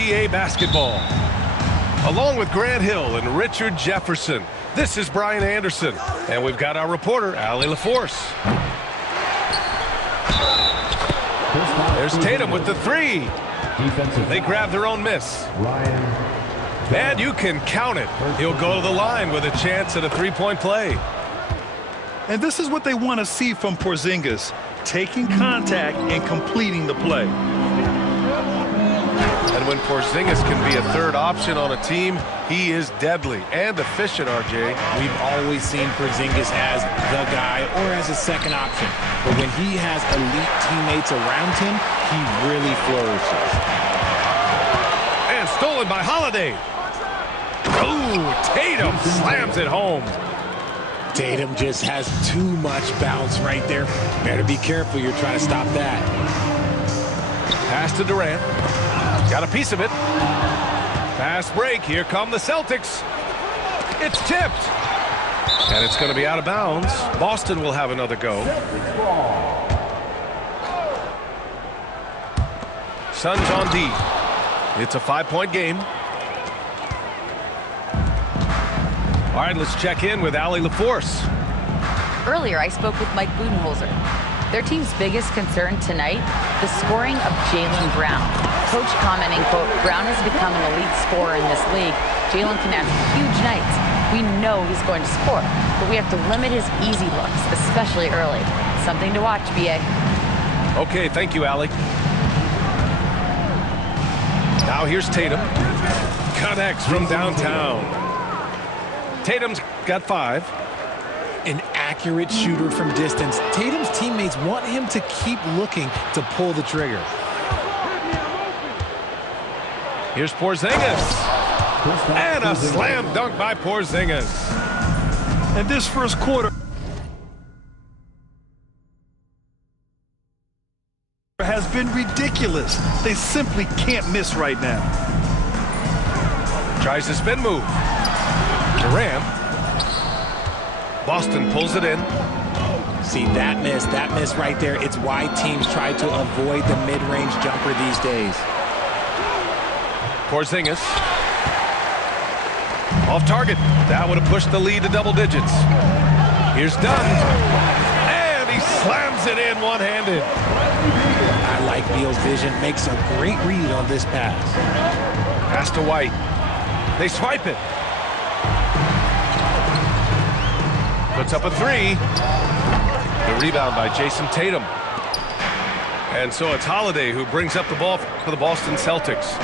NBA basketball. Along with Grant Hill and Richard Jefferson, this is Brian Anderson. And we've got our reporter, Allie LaForce. There's Tatum with the three. They grab their own miss. And you can count it. He'll go to the line with a chance at a three-point play. And this is what they want to see from Porzingis, taking contact and completing the play. And when Porzingis can be a third option on a team, he is deadly and efficient, RJ. We've always seen Porzingis as the guy or as a second option. But when he has elite teammates around him, he really flourishes. And stolen by Holiday. Oh, Tatum slams it home. Tatum just has too much bounce right there. Better be careful. You're trying to stop that. Pass to Durant. Got a piece of it. Fast break. Here come the Celtics. It's tipped. And it's going to be out of bounds. Boston will have another go. Suns on D. It's a 5-point game. All right, let's check in with Allie LaForce. Earlier, I spoke with Mike Budenholzer. Their team's biggest concern tonight, the scoring of Jaylen Brown. Coach commenting, quote, Brown has become an elite scorer in this league. Jaylen can have huge nights. We know he's going to score, but we have to limit his easy looks, especially early. Something to watch, BA. Okay, thank you, Allie. Now here's Tatum. Connects from downtown. Tatum's got 5. An accurate shooter from distance. Tatum's teammates want him to keep looking to pull the trigger. Here's Porzingis. And a slam dunk by Porzingis. And this first quarter has been ridiculous. They simply can't miss right now. Tries the spin move. Durant. Boston pulls it in. See, that miss right there. It's why teams try to avoid the mid-range jumper these days. Porzingis. Off target. That would have pushed the lead to double digits. Here's Dunn. And he slams it in one-handed. I like Beal's vision. Makes a great read on this pass. Pass to White. They swipe it. Puts up a 3. The rebound by Jason Tatum. And so it's Holiday who brings up the ball for the Boston Celtics.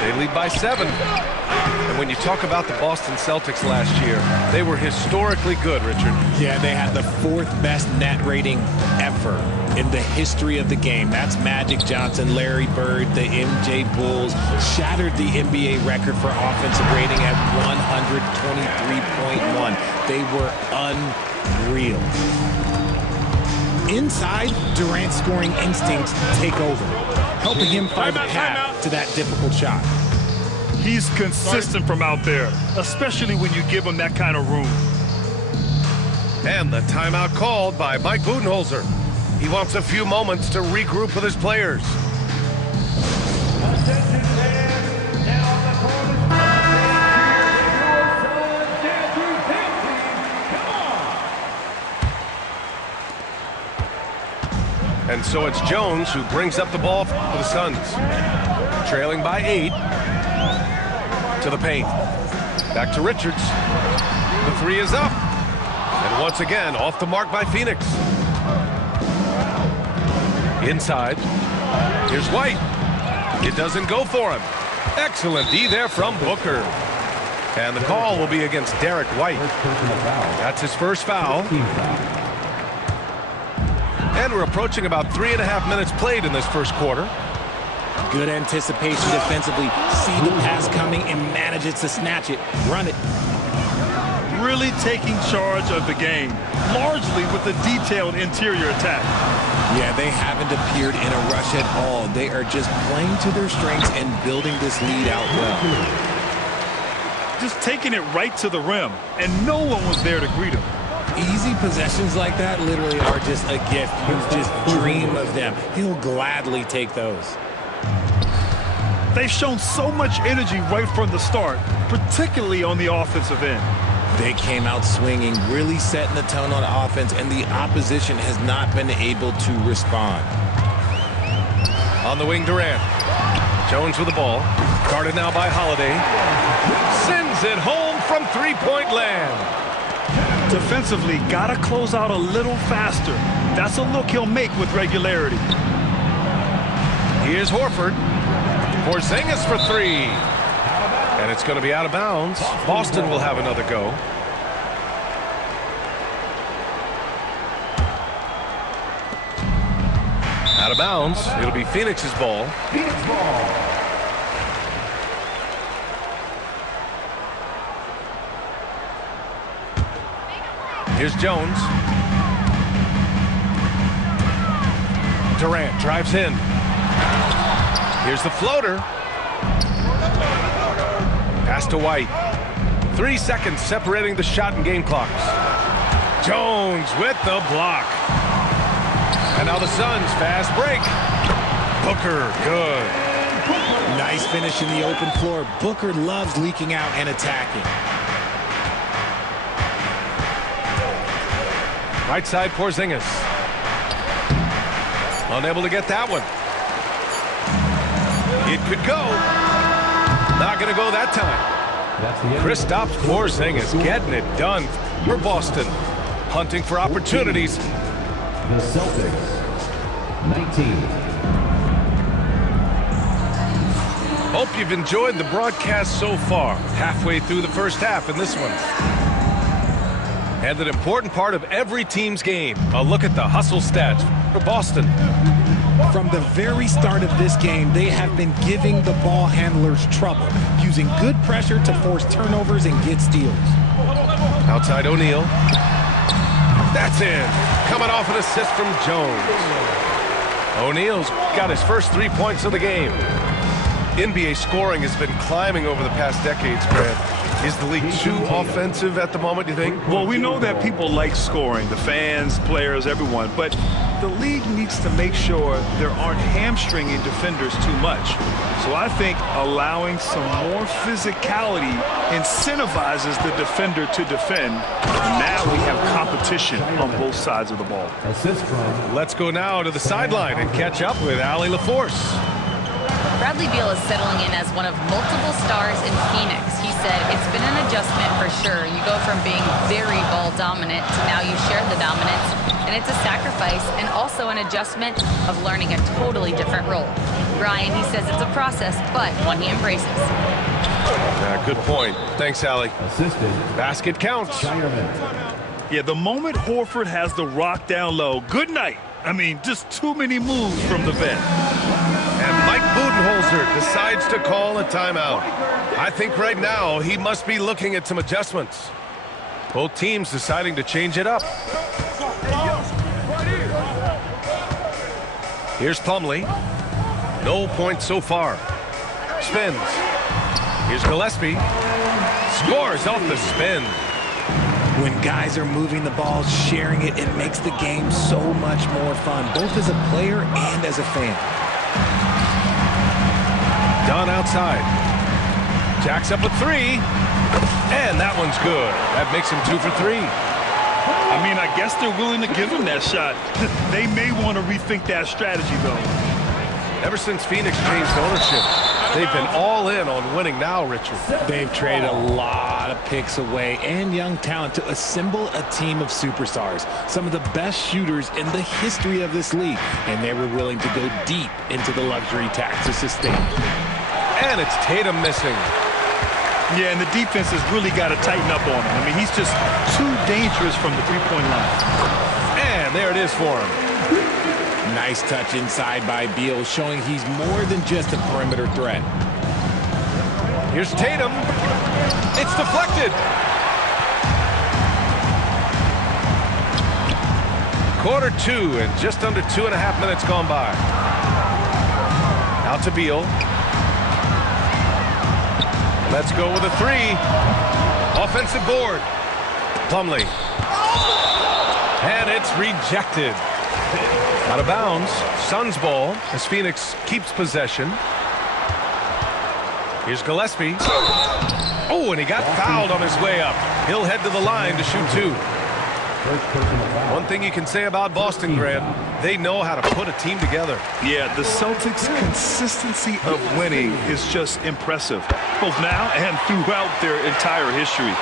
They lead by 7. And when you talk about the Boston Celtics last year, they were historically good, Richard. Yeah, they had the 4th best net rating ever in the history of the game. That's Magic Johnson, Larry Bird, the MJ Bulls. Shattered the NBA record for offensive rating at 123.1. They were unreal. Inside, Durant's scoring instincts take over, helping him find a path to that difficult shot. He's consistent from out there, especially when you give him that kind of room. And the timeout called by Mike Budenholzer. He wants a few moments to regroup with his players. And so it's Jones who brings up the ball for the Suns. Trailing by 8. To the paint. Back to Richards. The 3 is up. And once again, off the mark by Phoenix. Inside. Here's White. It doesn't go for him. Excellent D there from Booker. And the call will be against Derek White. That's his first foul. And we're approaching about 3.5 minutes played in this first quarter. Good anticipation defensively. See the pass coming and manages to snatch it. Run it. Really taking charge of the game, largely with a detailed interior attack. Yeah, they haven't appeared in a rush at all. They are just playing to their strengths and building this lead out well. Just taking it right to the rim, and no one was there to greet him. Easy possessions like that literally are just a gift. You just dream of them. He'll gladly take those. They've shown so much energy right from the start, particularly on the offensive end. They came out swinging, really setting the tone on offense, and the opposition has not been able to respond. On the wing, Durant. Jones with the ball. Guarded now by Holiday. Sends it home from three-point land. Defensively, got to close out a little faster. That's a look he'll make with regularity. Here's Horford. Porzingis for three. And it's going to be out of bounds. Boston will have another go. Out of bounds. It'll be Phoenix's ball. Phoenix ball. Here's Jones. Durant drives in. Here's the floater. Pass to White. 3 seconds separating the shot and game clocks. Jones with the block. And now the Suns fast break. Booker, good. Nice finish in the open floor. Booker loves leaking out and attacking. Right side, Porzingis. Unable to get that one. It could go. Not going to go that time. Kristaps Porzingis getting it done for Boston. Hunting for opportunities. The Celtics, 19. Hope you've enjoyed the broadcast so far. Halfway through the first half in this one. And an important part of every team's game. A look at the hustle stats for Boston. From the very start of this game, they have been giving the ball handlers trouble, using good pressure to force turnovers and get steals. Outside O'Neal. That's in. Coming off an assist from Jones. O'Neal's got his first 3 points of the game. NBA scoring has been climbing over the past decades, Grant. Is the league too offensive at the moment, do you think? Well, we know that people like scoring, the fans, players, everyone, but the league needs to make sure there aren't hamstringing defenders too much. So I think allowing some more physicality incentivizes the defender to defend. And now we have competition on both sides of the ball. Assist from. Let's go now to the sideline and catch up with Allie LaForce. Bradley Beal is settling in as one of multiple stars in Phoenix. He said it's been an adjustment for sure. You go from being very ball dominant to now you share the dominance, and it's a sacrifice and also an adjustment of learning a totally different role. Brian, he says it's a process, but one he embraces. Good point. Thanks, Allie. Assisted. Basket counts. Shireman. Yeah, the moment Horford has the rock down low, good night. I mean, just too many moves from the vet. And Mike Budenholzer decides to call a timeout. I think right now he must be looking at some adjustments. Both teams deciding to change it up. Here's Plumlee. No points so far. Spins. Here's Gillespie. Scores off the spin. When guys are moving the ball, sharing it, it makes the game so much more fun, both as a player and as a fan. Dunn outside. Jacks up a three. And that one's good. That makes him 2 for 3. I mean, I guess they're willing to give him that shot. They may want to rethink that strategy, though. Ever since Phoenix changed ownership, they've been all in on winning now, Richard. They've traded a lot of picks away and young talent to assemble a team of superstars, some of the best shooters in the history of this league, and they were willing to go deep into the luxury tax to sustain. And it's Tatum missing. Yeah, and the defense has really got to tighten up on him. I mean, he's just too dangerous from the three-point line. And there it is for him. Nice touch inside by Beal, showing he's more than just a perimeter threat. Here's Tatum. It's deflected. Quarter 2 and just under 2.5 minutes gone by. Out to Beal. Let's go with a 3. Offensive board. Plumlee. And it's rejected. Out of bounds. Suns ball as Phoenix keeps possession. Here's Gillespie. Oh, and he got fouled on his way up. He'll head to the line to shoot 2. One thing you can say about Boston, Grant, they know how to put a team together. Yeah, the Celtics' consistency of winning is just impressive, both now and throughout their entire history.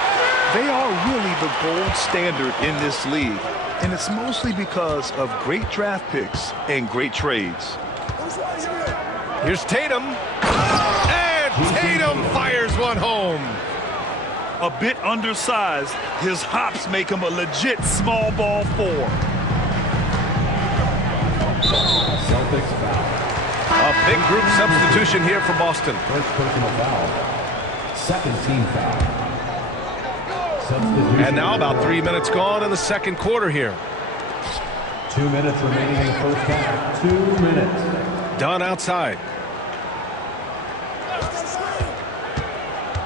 They are really the gold standard in this league, and it's mostly because of great draft picks and great trades. Here's Tatum. And Tatum fires one home. A bit undersized, his hops make him a legit small ball 4. Celtics foul. A big group substitution here for Boston. First personal foul. Second team foul. Substitution. And now about 3 minutes gone in the second quarter here. 2 minutes remaining in the first half. 2 minutes. Dunn outside.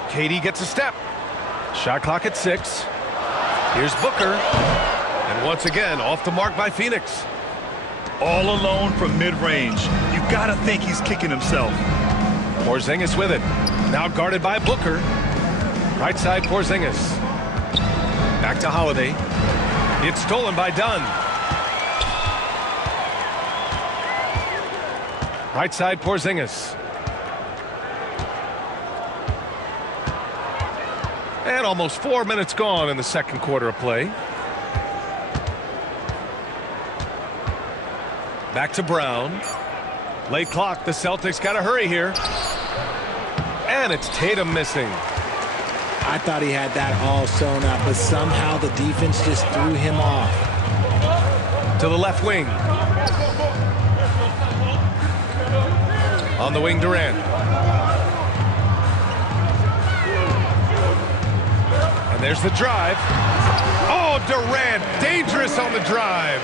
KD gets a step. Shot clock at 6. Here's Booker. And once again, off the mark by Phoenix. All alone from mid-range. You gotta think he's kicking himself. Porzingis with it. Now guarded by Booker. Right side Porzingis. Back to Holiday. It's stolen by Dunn. Right side Porzingis. And almost 4 minutes gone in the second quarter of play. Back to Brown. Late clock. The Celtics got to hurry here. And it's Tatum missing. I thought he had that all sewn up, but somehow the defense just threw him off. To the left wing. On the wing, Durant. And there's the drive. Oh, Durant, dangerous on the drive.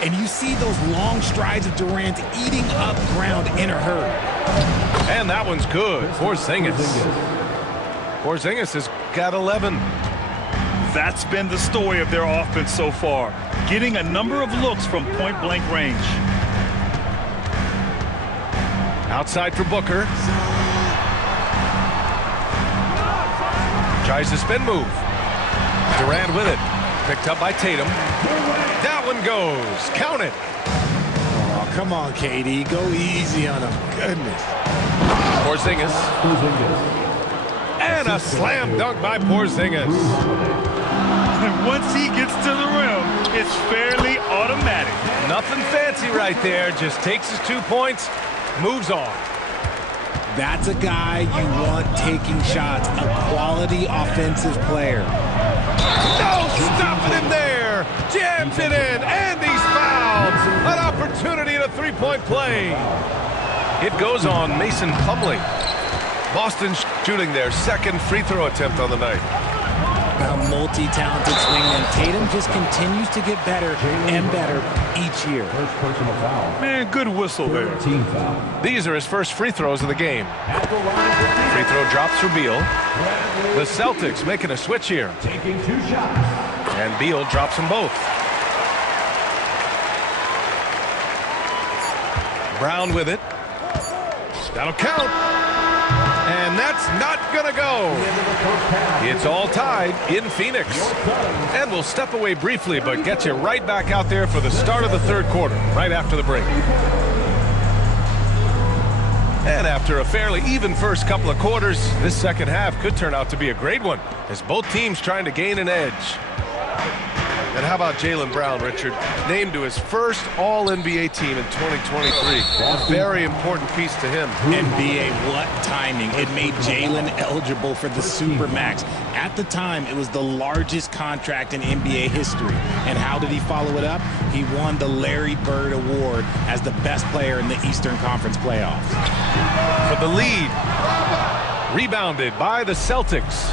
And you see those long strides of Durant eating up ground in a hurry. And that one's good. Porzingis. Porzingis has got 11. That's been the story of their offense so far, getting a number of looks from point-blank range. Outside for Booker. Tries the spin move. Durant with it. Picked up by Tatum. That one goes. Count it. Oh, come on, KD. Go easy on him. Goodness. Porzingis. And a slam dunk by Porzingis. And once he gets to the rim, it's fairly automatic. Nothing fancy right there. Just takes his 2 points, moves on. That's a guy you want taking shots, a quality offensive player. No, stopping him there. Jams it in, and he's fouled. An opportunity in a three-point play. It goes on Mason Plumlee. Boston shooting their second free throw attempt on the night. A multi-talented swingman. Tatum just continues to get better and better each year. First personal foul. Man, good whistle there. Team foul. These are his first free throws of the game. Free throw drops for Beal. The Celtics making a switch here. Taking 2 shots. And Beal drops them both. Brown with it. That'll count. And that's not going to go. It's all tied in Phoenix. And we'll step away briefly, but get you right back out there for the start of the third quarter, right after the break. And after a fairly even first couple of quarters, this second half could turn out to be a great one, as both teams trying to gain an edge. And how about Jaylen Brown, Richard? Named to his first All-NBA team in 2023. A very important piece to him. NBA, what timing. It made Jaylen eligible for the Supermax. At the time, it was the largest contract in NBA history. And how did he follow it up? He won the Larry Bird Award as the best player in the Eastern Conference playoffs. For the lead. Rebounded by the Celtics.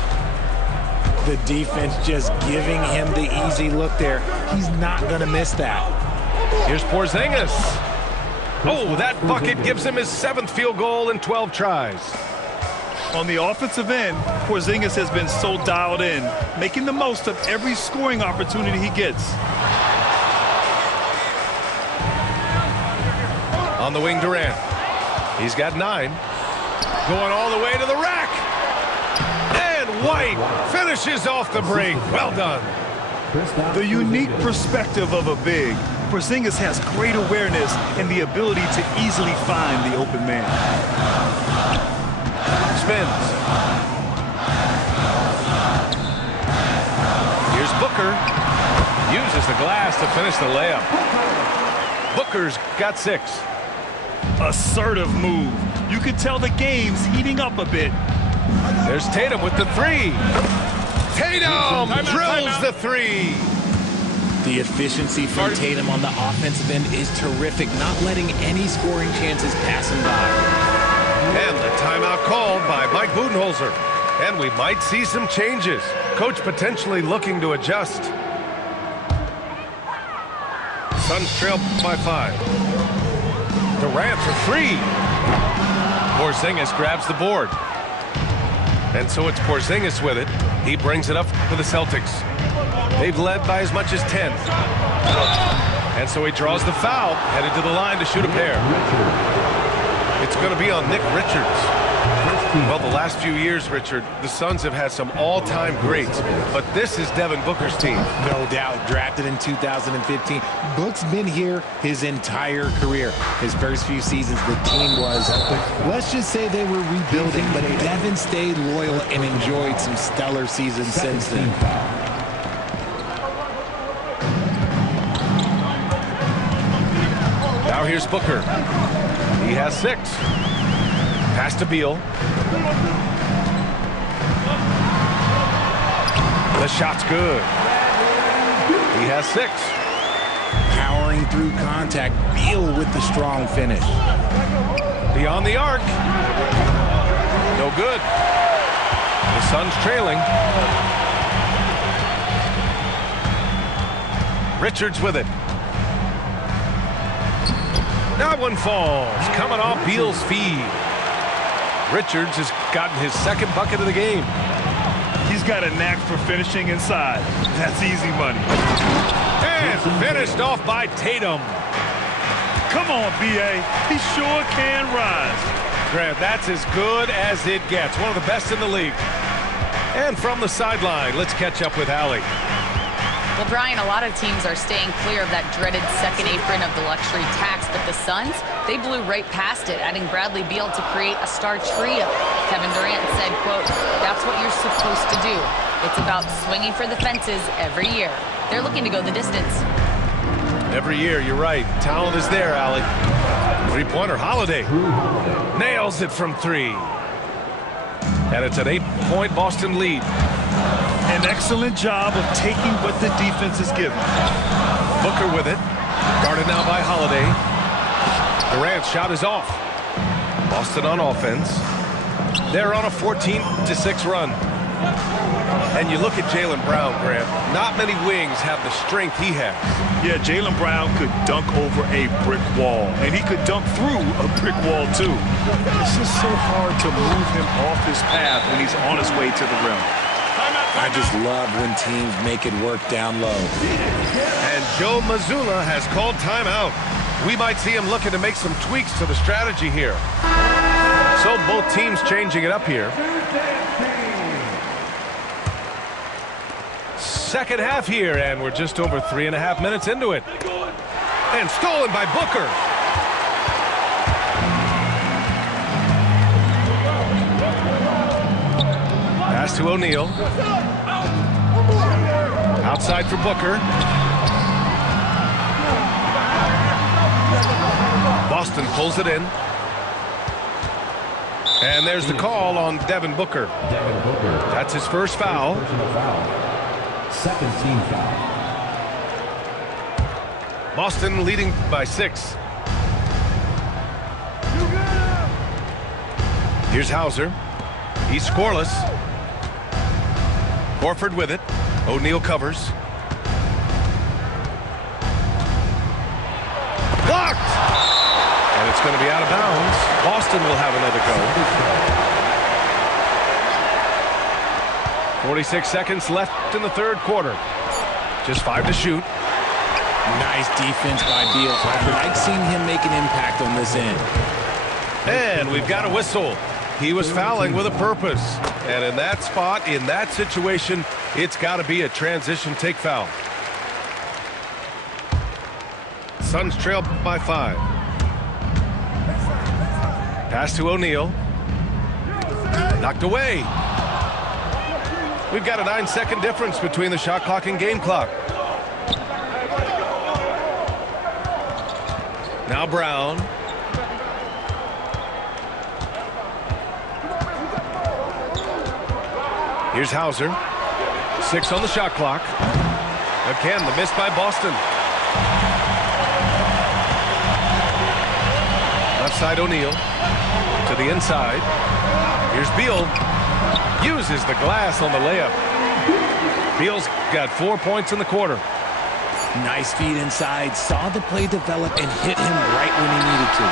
The defense just giving him the easy look there. He's not going to miss that. Here's Porzingis. Oh, that bucket gives him his 7th field goal in 12 tries. On the offensive end, Porzingis has been so dialed in, making the most of every scoring opportunity he gets. On the wing, Durant. He's got 9. Going all the way to the rack. And White finishes off the break. Well done. The unique perspective of a big. Porzingis has great awareness and the ability to easily find the open man. Spins. Here's Booker. Uses the glass to finish the layup. Booker's got 6. Assertive move. You can tell the game's heating up a bit. There's Tatum with the 3. Tatum drills the 3. The efficiency from Tatum on the offensive end is terrific, not letting any scoring chances pass him by. And the timeout called by Mike Budenholzer. And we might see some changes. Coach potentially looking to adjust. Suns trail by 5. Durant for 3. Porzingis grabs the board. And so it's Porzingis with it. He brings it up for the Celtics. They've led by as much as 10. And so he draws the foul, headed to the line to shoot a pair. It's going to be on Nick Richards. Well, the last few years, Richard, the Suns have had some all-time greats, but this is Devin Booker's team. No doubt, drafted in 2015. Book's been here his entire career. His first few seasons, the team was, let's just say they were rebuilding, but Devin stayed loyal and enjoyed some stellar seasons since then. Now here's Booker. He has 6. Pass to Beal. The shot's good. He has 6. Powering through contact, Beal with the strong finish. Beyond the arc. No good. The Suns trailing. Richards with it. That one falls. Coming off Beal's feed. Richards has gotten his 2nd bucket of the game. He's got a knack for finishing inside. That's easy money. And finished off by Tatum. Come on, B.A. He sure can rise. Grant, that's as good as it gets. One of the best in the league. And from the sideline, let's catch up with Allie. Well, Brian, a lot of teams are staying clear of that dreaded second apron of the luxury tax, but the Suns, they blew right past it, adding Bradley Beal to create a star trio. Kevin Durant said, quote, "That's what you're supposed to do. It's about swinging for the fences every year." They're looking to go the distance. Every year, you're right. Talent is there, Allie. Three-pointer, Holiday. Nails it from 3. And it's an 8-point Boston lead. An excellent job of taking what the defense is given. Booker with it. Guarded now by Holiday. Durant's shot is off. Boston on offense. They're on a 14-6 run. And you look at Jaylen Brown, Grant. Not many wings have the strength he has. Yeah, Jaylen Brown could dunk over a brick wall. And he could dunk through a brick wall, too. It's just so hard to move him off his path when he's on his way to the rim. I just love when teams make it work down low. And Joe Mazzulla has called timeout. We might see him looking to make some tweaks to the strategy here. So both teams changing it up here. Second half here, and we're just over 3.5 minutes into it. And stolen by Booker. Pass to O'Neal. Outside for Booker. Boston pulls it in. And there's the call on Devin Booker. That's his first foul. Second team foul. Boston leading by 6. Here's Hauser. He's scoreless. Horford with it. O'Neal covers. Blocked! And it's going to be out of bounds. Boston will have another go. 46 seconds left in the third quarter. Just 5 to shoot. Nice defense by Beal. I like seeing him make an impact on this end. And we've got a whistle. He was fouling with a purpose. And in that spot, in that situation, it's got to be a transition take foul. Suns trail by 5. Pass to O'Neal. Knocked away. We've got a 9-second difference between the shot clock and game clock. Now Brown. Here's Hauser. 6 on the shot clock. Again, the miss by Boston. Left side O'Neal. To the inside. Here's Beal. Uses the glass on the layup. Beal's got 4 points in the quarter. Nice feed inside. Saw the play develop and hit him right when he needed to.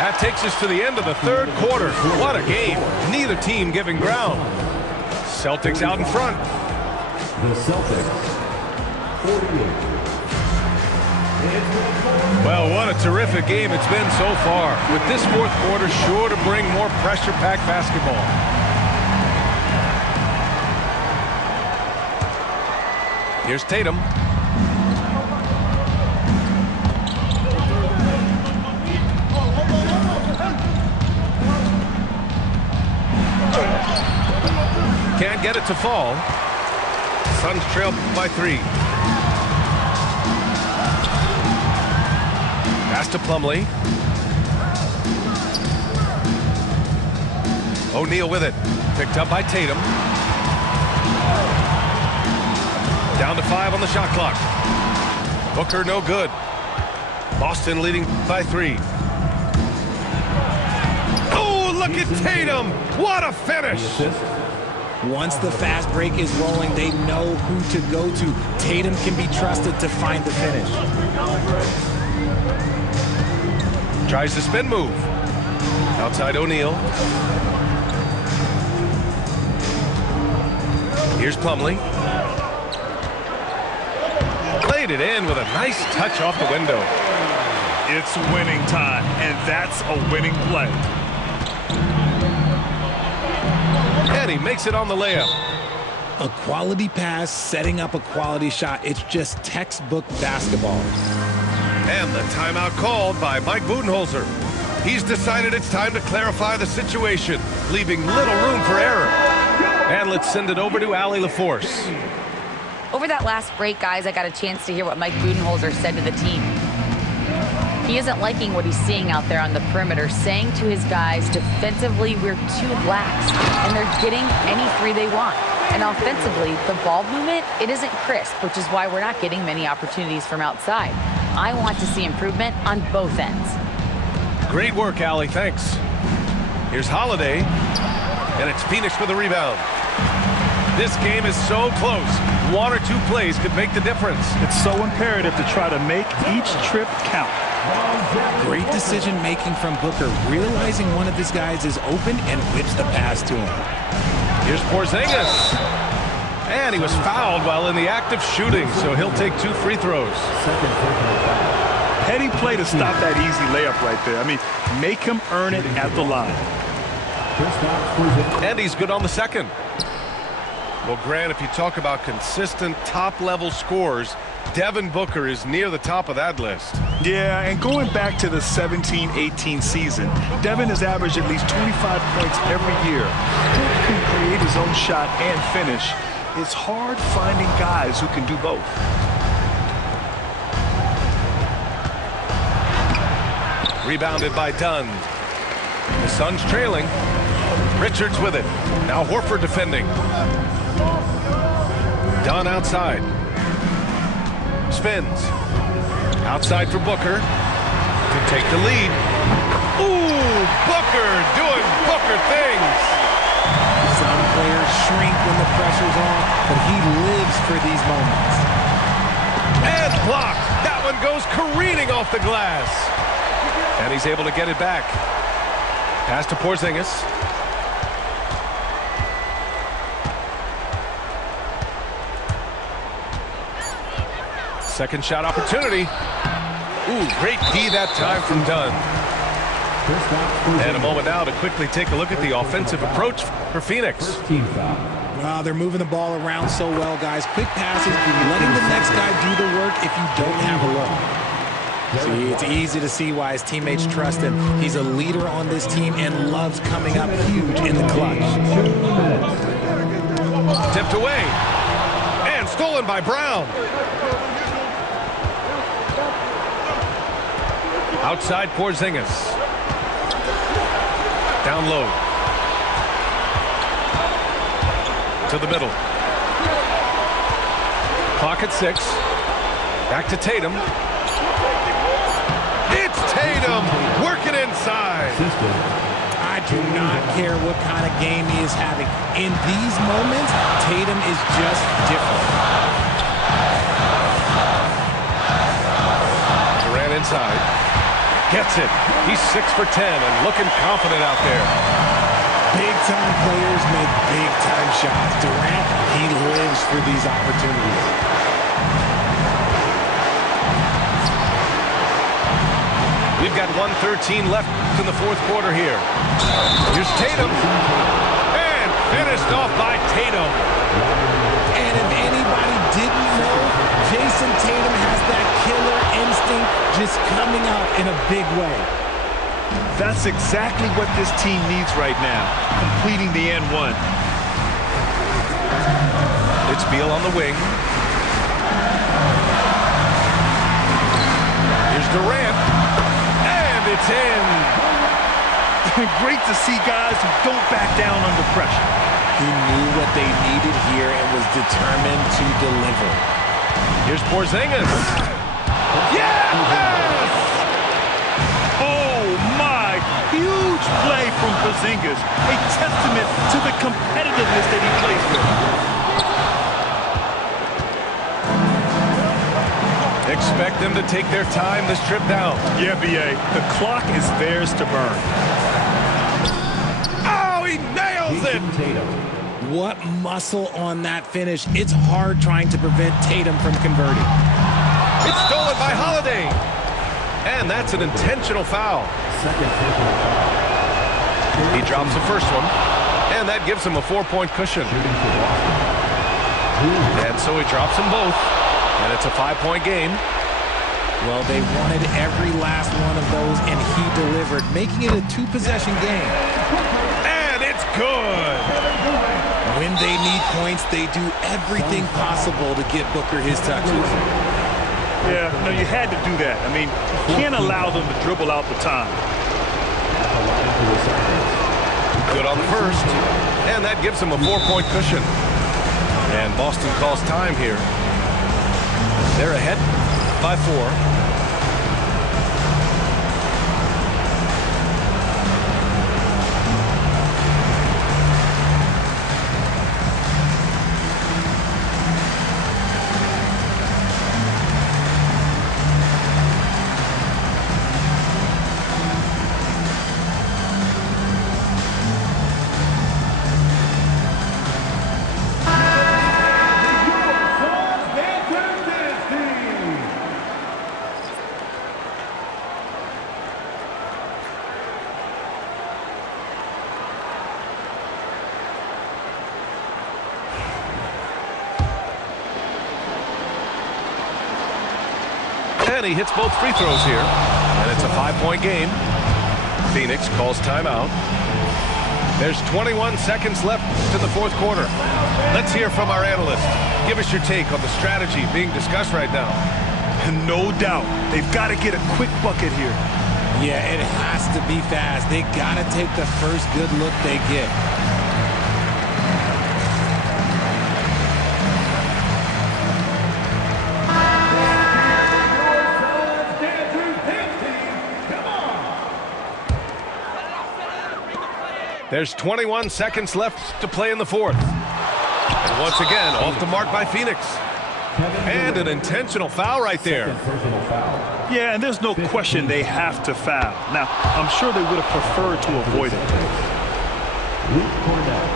That takes us to the end of the third quarter. What a game. Neither team giving ground. Celtics out in front. The Celtics, 48. Well, what a terrific game it's been so far. With this fourth quarter sure to bring more pressure-packed basketball. Here's Tatum. Can't get it to fall. Suns trail by 3. Pass to Plumlee. O'Neal with it. Picked up by Tatum. Down to 5 on the shot clock. Booker no good. Boston leading by 3. Oh, look at Tatum. What a finish. Once the fast break is rolling, they know who to go to. Tatum can be trusted to find the finish. Tries the spin move. Outside O'Neal. Here's Plumlee. Laid it in with a nice touch off the window. It's winning time, and that's a winning play. And he makes it on the layup. A quality pass, setting up a quality shot. It's just textbook basketball. And the timeout called by Mike Budenholzer. He's decided it's time to clarify the situation, leaving little room for error. And let's send it over to Allie LaForce. Over that last break, guys, I got a chance to hear what Mike Budenholzer said to the team. He isn't liking what he's seeing out there on the perimeter, saying to his guys, defensively, we're too lax, and they're getting any 3 they want. And offensively, the ball movement, it isn't crisp, which is why we're not getting many opportunities from outside. I want to see improvement on both ends. Great work, Allie. Thanks. Here's Holiday, and it's Phoenix with a rebound. This game is so close. 1 or 2 plays could make the difference. It's so imperative to try to make each trip count. Great decision-making from Booker, realizing one of his guys is open and whips the pass to him. Here's Porzingis. And he was fouled while in the act of shooting, so he'll take 2 free throws. Heady play to stop that easy layup right there. I mean, make him earn it at the line. And he's good on the second. Well, Grant, if you talk about consistent top-level scores, Devin Booker is near the top of that list. Yeah, and going back to the 17-18 season, Devin has averaged at least 25 points every year. Booker can create his own shot and finish. It's hard finding guys who can do both. Rebounded by Dunn. The Suns trailing. Richards with it. Now Horford defending. Dunn outside. Spins. Outside for Booker to take the lead. Ooh, Booker doing Booker things. Some players shrink when the pressure's on, but he lives for these moments. And blocked. That one goes careening off the glass. And he's able to get it back. Pass to Porzingis. Second shot opportunity. Ooh, great D that time from Dunn. And a moment now to quickly take a look at the offensive approach for Phoenix. First team foul. Wow, they're moving the ball around so well, guys. Quick passes, letting the next guy do the work if you don't have a look. See, it's easy to see why his teammates trust him. He's a leader on this team and loves coming up huge in the clutch. 2 minutes. Tipped away. And stolen by Brown. Outside Porzingis. Down low. To the middle. Clock at 6. Back to Tatum. It's Tatum working inside. I do not care what kind of game he is having. In these moments, Tatum is just different. Durant inside. Gets it. He's 6 for 10 and looking confident out there. Big-time players make big-time shots. Durant, he lives for these opportunities. We've got 1:13 left in the fourth quarter here. Here's Tatum. And finished off by Tatum. And if anybody didn't know, Jason Tatum has that killer instinct just coming out in a big way. That's exactly what this team needs right now, completing the N1. It's Beal on the wing. Here's Durant. And it's in. Great to see guys who don't back down under pressure. He knew what they needed here and was determined to deliver. Here's Porzingis. Yes! Oh, my. Huge play from Porzingis. A testament to the competitiveness that he plays with. Expect them to take their time this trip down. Yeah, B.A. The clock is theirs to burn. Oh, he nails it! Tatum. What muscle on that finish. It's hard trying to prevent Tatum from converting. It's stolen by Holiday. And that's an intentional foul. Second personal foul. He drops the first one. And that gives him a 4-point cushion. Shooting for Boston. And so he drops them both. And it's a 5-point game. Well, they wanted every last one of those, and he delivered, making it a 2-possession game. And it's good. When they need points, they do everything possible to get Booker his touches. Yeah, no, you had to do that. I mean, you can't allow them to dribble out the time. Good on the first. And that gives him a 4-point cushion. And Boston calls time here. They're ahead by 4. And he hits both free throws here. And it's a 5-point game. Phoenix calls timeout. There's 21 seconds left in the fourth quarter. Let's hear from our analyst. Give us your take on the strategy being discussed right now. No doubt. They've got to get a quick bucket here. Yeah, it has to be fast. They got to take the first good look they get. There's 21 seconds left to play in the fourth. And once again, off the mark by Phoenix. And an intentional foul right there. Yeah, and there's no question they have to foul. Now, I'm sure they would have preferred to avoid it. Luke Cornell,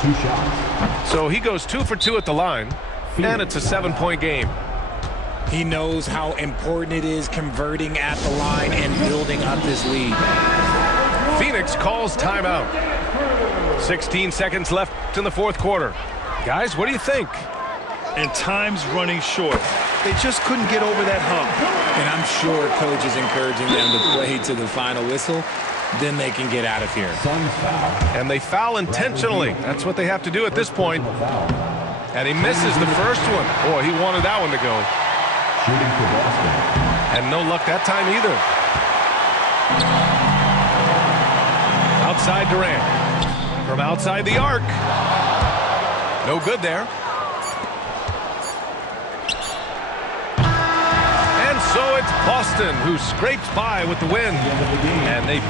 2 shots. So he goes 2 for 2 at the line. And it's a 7-point game. He knows how important it is converting at the line and building up this lead. Phoenix calls timeout. 16 seconds left in the fourth quarter. Guys, what do you think? And time's running short. They just couldn't get over that hump. And I'm sure coach is encouraging them to play to the final whistle. Then they can get out of here. And they foul intentionally. That's what they have to do at this point. And he misses the first one. Boy, he wanted that one to go. Shooting for Boston. And no luck that time either. Outside Durant. From outside the arc. No good there. And so it's Boston who scrapes by with the win. And they